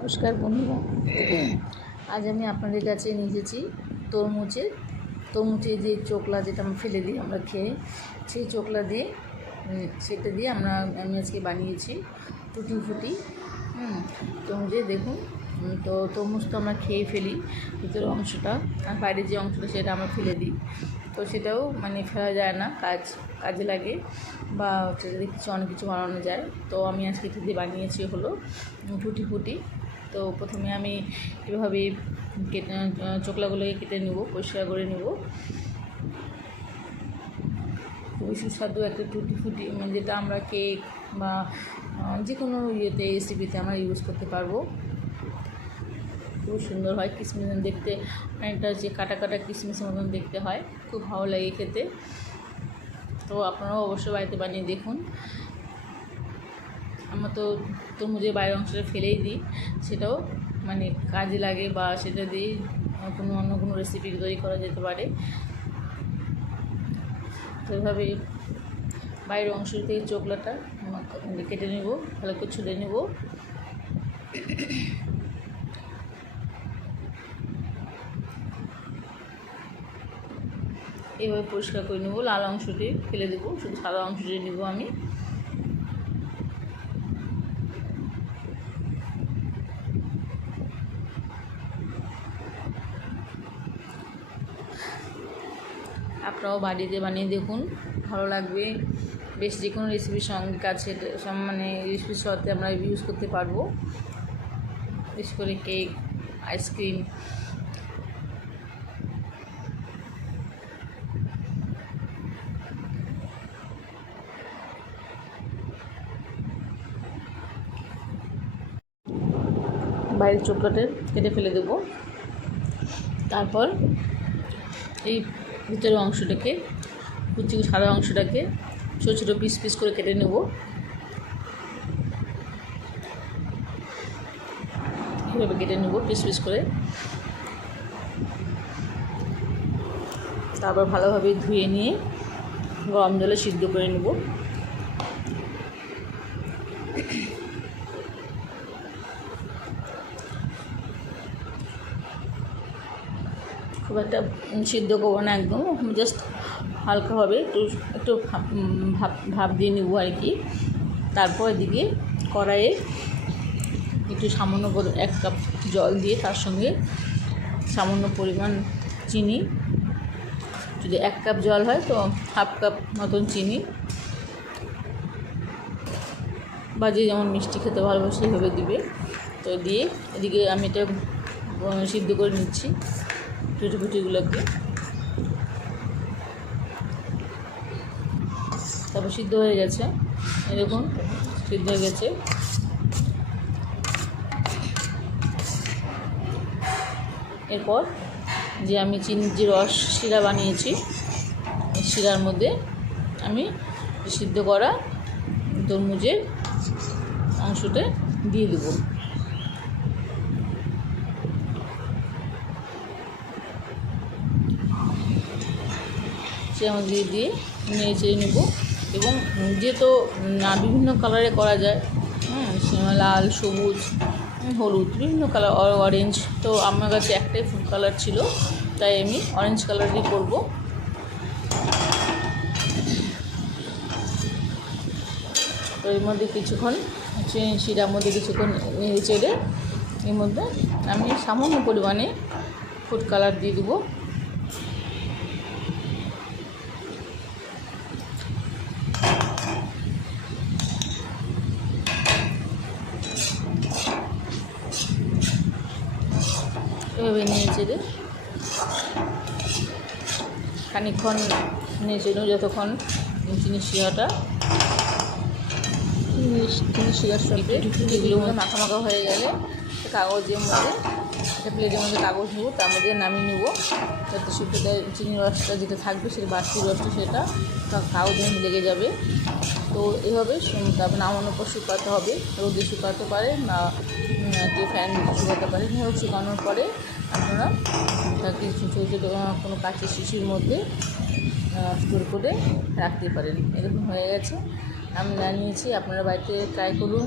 নমস্কার বন্ধুরা, আজ আমি আপনাদের কাছে নিয়ে এসেছি তরমুজের যে চোকলা, যেটা আমরা ফেলে দিই আমরা খেয়ে, সেই চোকলা দিয়ে সেটা দিয়ে আমি আজকে বানিয়েছি টুটি ফুটি তরমুজে। দেখুন, তো তরমুজ তো আমরা খেয়ে ফেলি ভিতরের অংশটা, আর বাইরের যে অংশটা সেটা আমরা ফেলে দিই। তো সেটাও ফেলা যায় না, কাজে লাগে, বা সেটা দিয়ে অনেক কিছু বানানো যায়। তো আমি আজকে এটা দিয়ে বানিয়েছি হলো টুটি ফুটি। তো প্রথমে আমি এভাবে চোকলাগুলোকে কেটে নেব, পরিষ্কার করে নেব। খুবই সুস্বাদু একটা টুটি ফুটি, যেটা আমরা কেক বা যে কোনো রেসিপিতে আমরা ইউজ করতে পারবো। খুব সুন্দর হয়, কিশমিশ দেখতে, অনেকটা যে কাটা কাটা কিশমিশের মতন দেখতে হয়, খুব ভালো লাগে খেতে। তো আপনারাও অবশ্যই বাড়িতে বানিয়ে দেখুন। আমরা তো তরমুজের বাইরের অংশটা ফেলেই দিই, সেটাও কাজে লাগে, বা সেটা দিয়ে অন্য কোনো রেসিপি তৈরি করা যেতে পারে। তো এভাবে বাইরের অংশ থেকে চোকলাটা কেটে নেব, ভালো করে ছুলে নেব। এভাবে পরিষ্কার করে নেব, লাল অংশটি ফেলে দেবো, শুধু সাদা অংশটি নেব আমি। আপনারাও বাড়িতে বানিয়ে দেখুন, ভালো লাগবে। বেশ যে কোনো রেসিপির সঙ্গে কাছে রেসিপির সাথে আমরা ইউজ করতে পারবো, বিশেষ করে কেক, আইসক্রিম। বাইরের চোকলাটা কেটে ফেলে দেবো। তারপর এই ভিতরের অংশটাকে, সাদা অংশটাকে ছোটো ছোটো পিস পিস করে কেটে নেব। এভাবে কেটে নেব পিস পিস করে। তারপর ভালোভাবে ধুয়ে নিয়ে গরম জলে সিদ্ধ করে নেব। খুব একটা সিদ্ধ করবো না, একদম জাস্ট হালকাভাবে একটু ভাপ দিয়ে নেবো আর কি। তারপর এদিকে কড়াইয়ে একটু সামান্য 1 কাপ জল দিয়ে তার সঙ্গে সামান্য পরিমাণ চিনি, যদি 1 কাপ জল হয় তো 1/2 কাপ মতন চিনি, বা যে যেমন মিষ্টি খেতে ভালোবাসে সেভাবে দিবে। তো দিয়ে এদিকে আমি এটা সিদ্ধ করে নিচ্ছি টুটি ফুটিগুলোকে। তারপর সিদ্ধ হয়ে গেছে, এরকম সিদ্ধ হয়ে গেছে। এরপর যে আমি চিনির যে রস শিরা বানিয়েছি, এই শিরার মধ্যে আমি সিদ্ধ করা তরমুজের অংশটা দিয়ে দেবো। সে দিয়ে নেড়ে চেড়ে নেব। এবং যেহেতু বিভিন্ন কালারে করা যায়, লাল, সবুজ, হলুদ, বিভিন্ন কালার, অরেঞ্জ। তো আমার কাছে একটাই ফুড কালার ছিল, তাই আমি অরেঞ্জ কালারই করব। তো এর মধ্যে কিছুক্ষণ শিরার মধ্যে কিছুক্ষণ নেড়ে চেড়ে এর মধ্যে আমি সামান্য পরিমাণে ফুড কালার দিয়ে দেবো। এভাবে নিয়ে চেড়ে খানিকক্ষণ নিয়ে চেড়ে, যতক্ষণ চিনি শিরার সাথে এগুলো মাখা মাখা হয়ে গেলে কাগজের মধ্যে, একটা প্লেটের মধ্যে কাগজ নেব, তার মধ্যে নামিয়ে নেব, যাতে শুকোতে চিনির রসটা যেটা থাকবে সেটা বাড়তি রসটা সেটা কাগজের মধ্যে লেগে যাবে। তো এভাবে তারপর নামানোর পর শুকাতে হবে, রোদে শুকাতে পারে না, কেউ ফ্যান শুকাতে পারে। এভাবে শুকানোর পরে আপনারা তাকে ছোটো ছোটো কোনো কাঁচের শিশির মধ্যে স্টোর করে রাখতে পারেন। এরকম হয়ে গেছে, আমি জানিয়েছি, আপনারা বাড়িতে ট্রাই করুন।